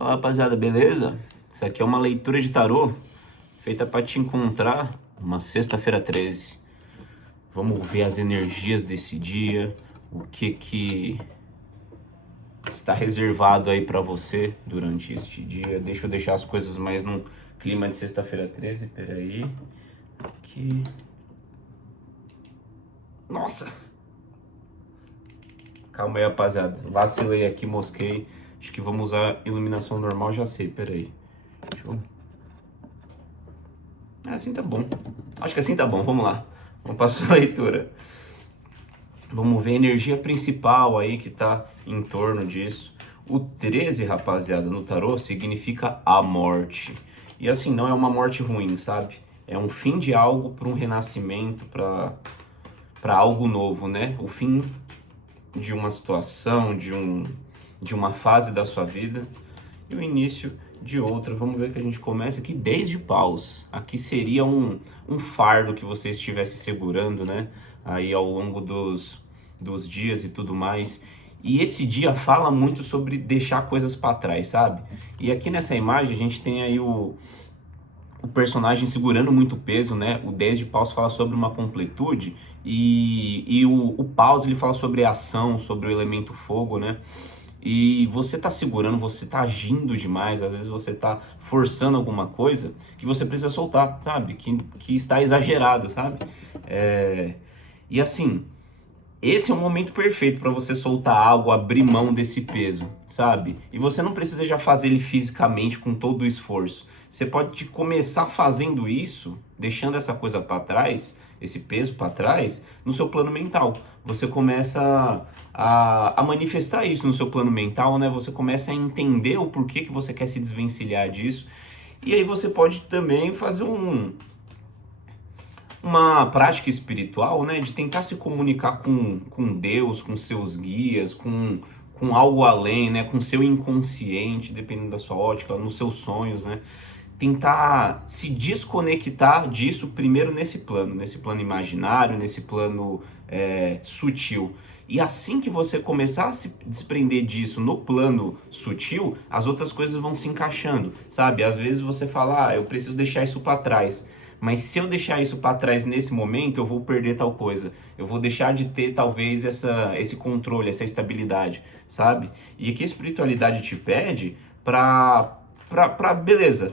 Fala rapaziada, beleza? Isso aqui é uma leitura de tarô feita para te encontrar uma sexta-feira 13. Vamos ver as energias desse dia, o que está reservado aí para você durante este dia. Deixa eu deixar as coisas mais num clima de sexta-feira 13. Peraí. Aqui. Nossa! Calma aí, rapaziada. Vacilei aqui, mosquei. Acho que vamos usar iluminação normal, já sei. Peraí. Deixa eu... assim tá bom. Acho que assim tá bom. Vamos lá. Vamos para a sua leitura. Vamos ver a energia principal aí que tá em torno disso. O 13, rapaziada, no tarô significa a morte. E assim, não é uma morte ruim, sabe? É um fim de algo para um renascimento, para algo novo, né? O fim de uma situação, de uma fase da sua vida e o início de outra. Vamos ver que a gente começa aqui desde paus. Aqui seria um fardo que você estivesse segurando, né? Aí ao longo dos dias e tudo mais. E esse dia fala muito sobre deixar coisas para trás, sabe? E aqui nessa imagem a gente tem aí o personagem segurando muito peso, né? O 10 de paus fala sobre uma completude e o paus ele fala sobre ação, sobre o elemento fogo, né? E você tá segurando, você tá agindo demais, às vezes você tá forçando alguma coisa que você precisa soltar, sabe? Que está exagerado, sabe? E assim, esse é o momento perfeito para você soltar algo, abrir mão desse peso, sabe? E você não precisa já fazer ele fisicamente com todo o esforço. Você pode começar fazendo isso, deixando essa coisa para trás, esse peso para trás, no seu plano mental. Você começa a manifestar isso no seu plano mental, né? Você começa a entender o porquê que você quer se desvencilhar disso. E aí você pode também fazer uma prática espiritual, né, de tentar se comunicar com Deus, com seus guias, com algo além, né, com seu inconsciente, dependendo da sua ótica, nos seus sonhos, né, tentar se desconectar disso primeiro nesse plano imaginário, nesse plano sutil. E assim que você começar a se desprender disso no plano sutil, as outras coisas vão se encaixando, sabe? Às vezes você fala, eu preciso deixar isso para trás. Mas se eu deixar isso para trás nesse momento, eu vou perder tal coisa. Eu vou deixar de ter talvez esse controle, essa estabilidade, sabe? E aqui a espiritualidade te pede beleza,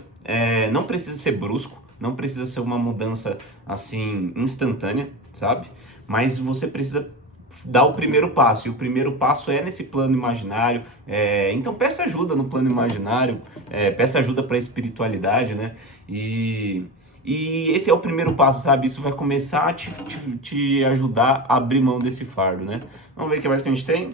não precisa ser brusco, não precisa ser uma mudança assim instantânea, sabe? Mas você precisa dar o primeiro passo, e o primeiro passo é nesse plano imaginário. Então peça ajuda no plano imaginário, peça ajuda para a espiritualidade, né? E esse é o primeiro passo, sabe? Isso vai começar a te ajudar a abrir mão desse fardo, né? Vamos ver o que mais que a gente tem?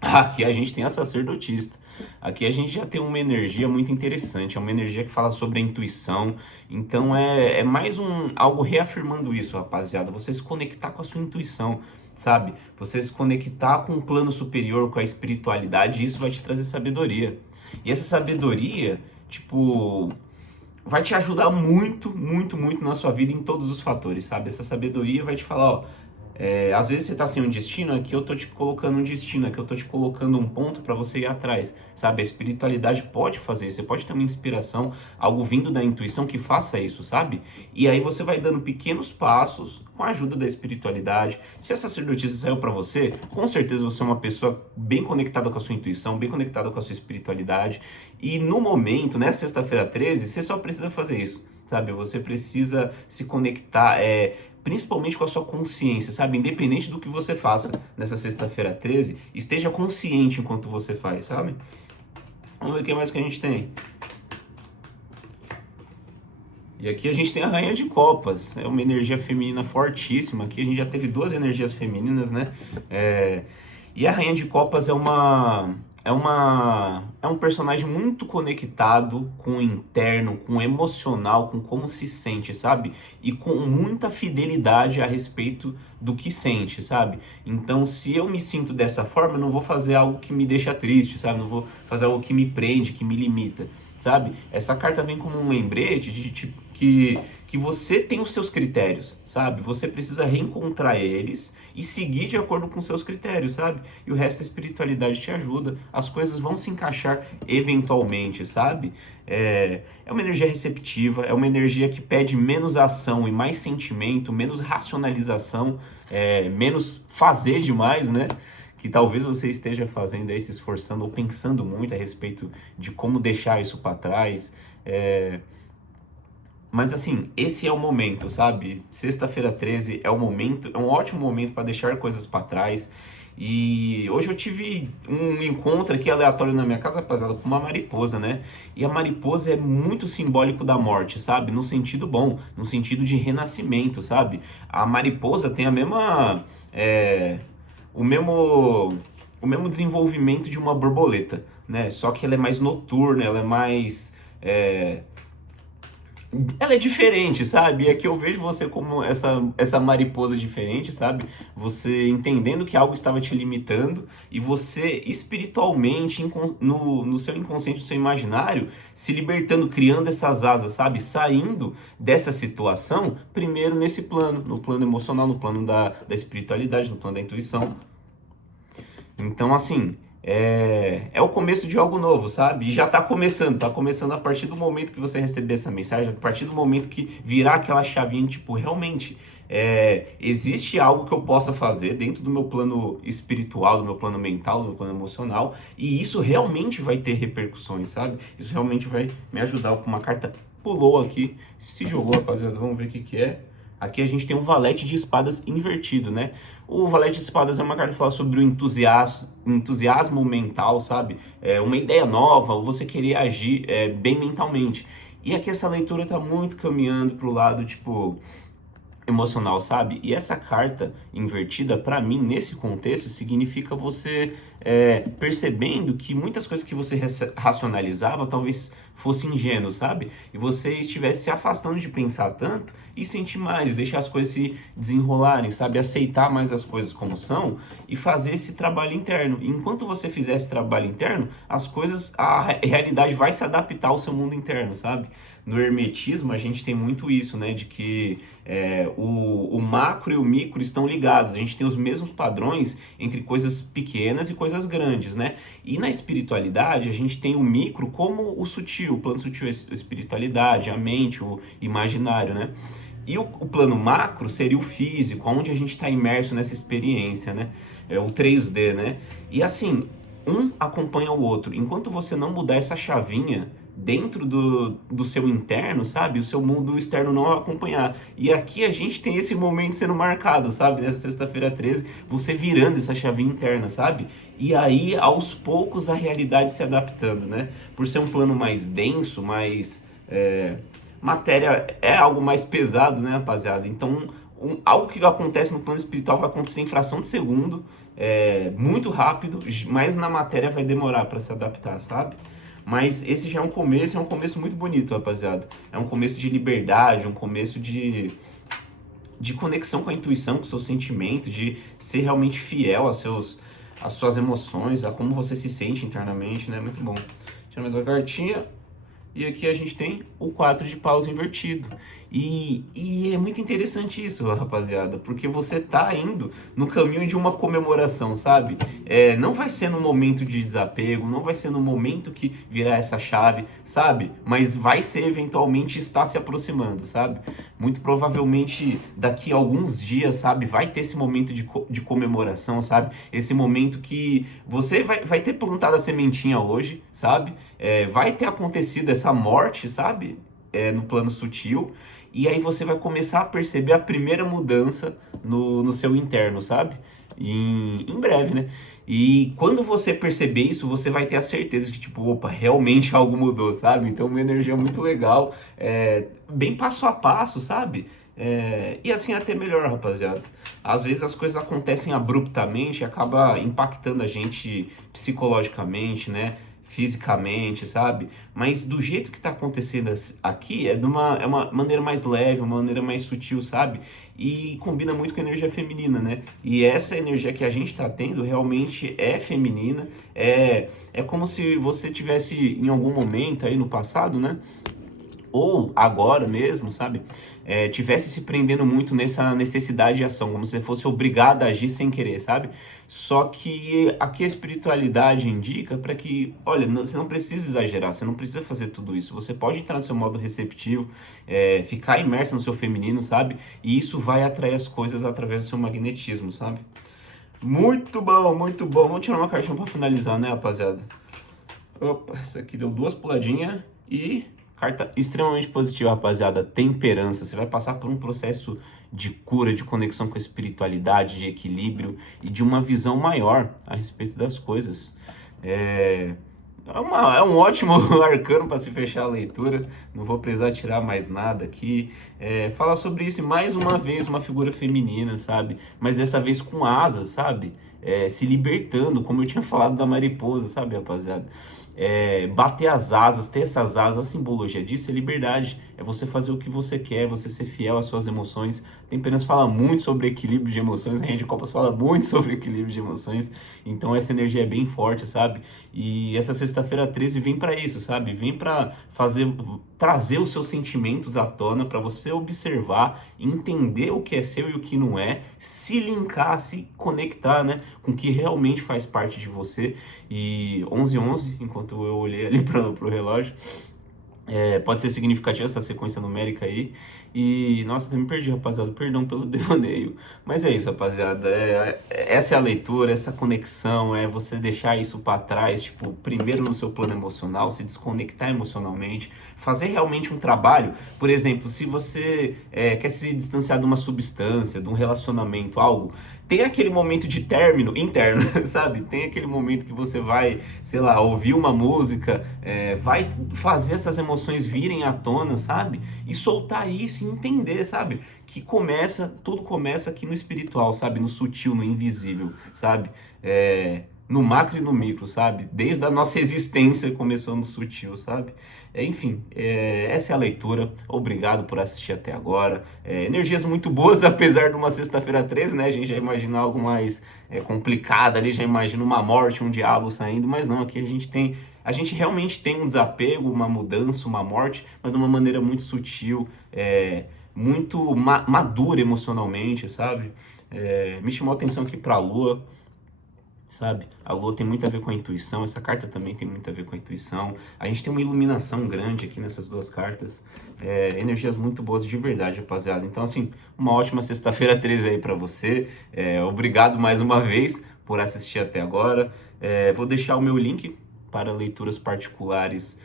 Aqui a gente tem a sacerdotista. Aqui a gente já tem uma energia muito interessante, é uma energia que fala sobre a intuição. Então é mais algo reafirmando isso, rapaziada. Você se conectar com a sua intuição, sabe? Você se conectar com o plano superior, com a espiritualidade, isso vai te trazer sabedoria. E essa sabedoria, tipo, vai te ajudar muito, muito, muito na sua vida em todos os fatores, sabe? Essa sabedoria vai te falar, ó, às vezes você tá sem um destino, aqui eu tô te colocando um destino, aqui eu tô te colocando um ponto para você ir atrás, sabe? A espiritualidade pode fazer isso, você pode ter uma inspiração, algo vindo da intuição que faça isso, sabe? E aí você vai dando pequenos passos com a ajuda da espiritualidade. Se a sacerdotisa saiu para você, com certeza você é uma pessoa bem conectada com a sua intuição, bem conectada com a sua espiritualidade. E no momento, nessa sexta-feira 13, você só precisa fazer isso, sabe? Você precisa se conectar, principalmente com a sua consciência, sabe? Independente do que você faça nessa sexta-feira 13, esteja consciente enquanto você faz, sabe? Vamos ver o que mais que a gente tem. E aqui a gente tem a Rainha de Copas, é uma energia feminina fortíssima. Aqui a gente já teve duas energias femininas, né? E a Rainha de Copas é um personagem muito conectado com o interno, com o emocional, com como se sente, sabe? E com muita fidelidade a respeito do que sente, sabe? Então, se eu me sinto dessa forma, eu não vou fazer algo que me deixa triste, sabe? Não vou fazer algo que me prende, que me limita. sabe? Essa carta vem como um lembrete de tipo que você tem os seus critérios, sabe? Você precisa reencontrar eles e seguir de acordo com seus critérios, sabe? E o resto da espiritualidade te ajuda, as coisas vão se encaixar eventualmente, sabe? É uma energia receptiva, é uma energia que pede menos ação e mais sentimento, menos racionalização, menos fazer demais, né? Que talvez você esteja fazendo aí, se esforçando ou pensando muito a respeito de como deixar isso para trás. Mas assim, esse é o momento, sabe? Sexta-feira 13 é o momento, é um ótimo momento para deixar coisas para trás. E hoje eu tive um encontro aqui aleatório na minha casa, rapaziada, com uma mariposa, né? E a mariposa é muito simbólico da morte, sabe? No sentido bom, no sentido de renascimento, sabe? A mariposa tem a mesma, o mesmo, o mesmo desenvolvimento de uma borboleta, né? Só que ela é mais noturna, ela é mais, ela é diferente, sabe? E aqui eu vejo você como essa mariposa diferente, sabe? Você entendendo que algo estava te limitando e você espiritualmente, no seu inconsciente, no seu imaginário, se libertando, criando essas asas, sabe? Saindo dessa situação, primeiro nesse plano, no plano emocional, no plano da espiritualidade, no plano da intuição. Então, assim, é o começo de algo novo, sabe? E já tá começando a partir do momento que você receber essa mensagem, a partir do momento que virar aquela chavinha, tipo, realmente, existe algo que eu possa fazer dentro do meu plano espiritual, do meu plano mental, do meu plano emocional, e isso realmente vai ter repercussões, sabe? Isso realmente vai me ajudar. Uma carta pulou aqui, se jogou, rapaziada, vamos ver o que que é. Aqui a gente tem um valete de espadas invertido, né? O valete de espadas é uma carta que fala sobre o entusiasmo mental, sabe? Uma ideia nova, ou você querer agir bem mentalmente. E aqui essa leitura tá muito caminhando pro lado, tipo, emocional, sabe? E essa carta invertida, para mim, nesse contexto, significa você percebendo que muitas coisas que você racionalizava talvez fosse ingênuo, sabe? E você estivesse se afastando de pensar tanto e sentir mais, deixar as coisas se desenrolarem, sabe? Aceitar mais as coisas como são e fazer esse trabalho interno. E enquanto você fizer esse trabalho interno, as coisas, a realidade vai se adaptar ao seu mundo interno, sabe? No hermetismo a gente tem muito isso, né? De que o macro e o micro estão ligados. A gente tem os mesmos padrões entre coisas pequenas e coisas grandes, né? E na espiritualidade a gente tem o micro como o sutil, o plano sutil é a espiritualidade, a mente, o imaginário, né? E o plano macro seria o físico, onde a gente está imerso nessa experiência, né? O 3D, né? E assim, um acompanha o outro. Enquanto você não mudar essa chavinha dentro do seu interno, sabe? O seu mundo externo não vai acompanhar. E aqui a gente tem esse momento sendo marcado, sabe? Nessa sexta-feira 13, você virando essa chavinha interna, sabe? E aí, aos poucos, a realidade se adaptando, né? Por ser um plano mais denso, mais... matéria é algo mais pesado, né, rapaziada? Então, algo que acontece no plano espiritual vai acontecer em fração de segundo, muito rápido, mas na matéria vai demorar para se adaptar, sabe? Mas esse já é um começo muito bonito, rapaziada. É um começo de liberdade, um começo de conexão com a intuição, com o seu sentimento, de ser realmente fiel às suas emoções, a como você se sente internamente, né? Muito bom. Tira mais uma cartinha. E aqui a gente tem o 4 de paus invertido. E é muito interessante isso, rapaziada, porque você tá indo no caminho de uma comemoração, sabe? Não vai ser no momento de desapego, não vai ser no momento que virar essa chave, sabe? Mas vai ser eventualmente estar se aproximando, sabe? Muito provavelmente daqui a alguns dias, sabe? Vai ter esse momento de comemoração, sabe? Esse momento que você vai ter plantado a sementinha hoje, sabe? Vai ter acontecido essa morte, sabe? No plano sutil. E aí você vai começar a perceber a primeira mudança no seu interno, sabe? Em breve, né? E quando você perceber isso, você vai ter a certeza de que, tipo, opa, realmente algo mudou, sabe? Então, uma energia muito legal, bem passo a passo, sabe? E assim até melhor, rapaziada. Às vezes as coisas acontecem abruptamente e acaba impactando a gente psicologicamente, né? fisicamente, sabe? Mas do jeito que tá acontecendo aqui, é uma maneira mais leve, uma maneira mais sutil, sabe? E combina muito com a energia feminina, né? E essa energia que a gente tá tendo realmente é feminina, é como se você tivesse em algum momento aí no passado, né? Ou agora mesmo, sabe? Tivesse se prendendo muito nessa necessidade de ação, como se fosse obrigado a agir sem querer, sabe? Só que aqui a espiritualidade indica para que, olha, você não precisa exagerar, você não precisa fazer tudo isso. Você pode entrar no seu modo receptivo, ficar imerso no seu feminino, sabe? E isso vai atrair as coisas através do seu magnetismo, sabe? Muito bom, muito bom. Vamos tirar uma cartinha para finalizar, né, rapaziada? Opa, essa aqui deu 2 puladinhas e carta extremamente positiva, rapaziada. Temperança. Você vai passar por um processo de cura, de conexão com a espiritualidade, de equilíbrio e de uma visão maior a respeito das coisas. É um ótimo arcano para se fechar a leitura. Não vou precisar tirar mais nada aqui. Falar sobre isso e mais uma vez uma figura feminina, sabe? Mas dessa vez com asas, sabe? Se libertando, como eu tinha falado da mariposa, sabe, rapaziada? Bater as asas, ter essas asas, a simbologia disso é liberdade, é você fazer o que você quer, você ser fiel às suas emoções. Temperança fala muito sobre equilíbrio de emoções, a Rainha de Copas fala muito sobre equilíbrio de emoções, então essa energia é bem forte, sabe? E essa sexta-feira 13 vem para isso, sabe? Vem para trazer os seus sentimentos à tona, para você observar, entender o que é seu e o que não é, se linkar, se conectar, né, com o que realmente faz parte de você. E 11:11, enquanto eu olhei ali pro relógio, pode ser significativa essa sequência numérica aí. E, nossa, até me perdi, rapaziada. Perdão pelo devaneio. Mas é isso, rapaziada. Essa é a leitura, essa conexão, é você deixar isso pra trás, tipo, primeiro no seu plano emocional, se desconectar emocionalmente, fazer realmente um trabalho. Por exemplo, se você quer se distanciar de uma substância, de um relacionamento, algo, tem aquele momento de término interno, sabe? Tem aquele momento que você vai, sei lá, ouvir uma música, vai fazer essas emoções virem à tona, sabe? E soltar isso e entender, sabe? Que tudo começa aqui no espiritual, sabe? No sutil, no invisível, sabe? No macro e no micro, sabe? Desde a nossa existência começou no sutil, sabe? Enfim, essa é a leitura. Obrigado por assistir até agora. Energias muito boas, apesar de uma sexta-feira 13, né? A gente já imagina algo mais complicado ali, já imagina uma morte, um diabo saindo, mas não, aqui a gente realmente tem um desapego, uma mudança, uma morte, mas de uma maneira muito sutil, muito madura emocionalmente, sabe? Me chamou a atenção aqui para a Lua, sabe? A Lua tem muito a ver com a intuição, essa carta também tem muito a ver com a intuição. A gente tem uma iluminação grande aqui nessas duas cartas, energias muito boas de verdade, rapaziada. Então, assim, uma ótima sexta-feira 13 aí pra você. Obrigado mais uma vez por assistir até agora. Vou deixar o meu link para leituras particulares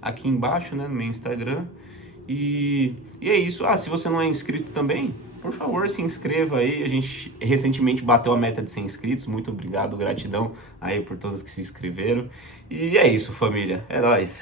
aqui embaixo, né, no meu Instagram. E é isso. Se você não é inscrito também, por favor, se inscreva aí. A gente recentemente bateu a meta de 100 inscritos. Muito obrigado, gratidão aí por todos que se inscreveram. E é isso, família. É nóis.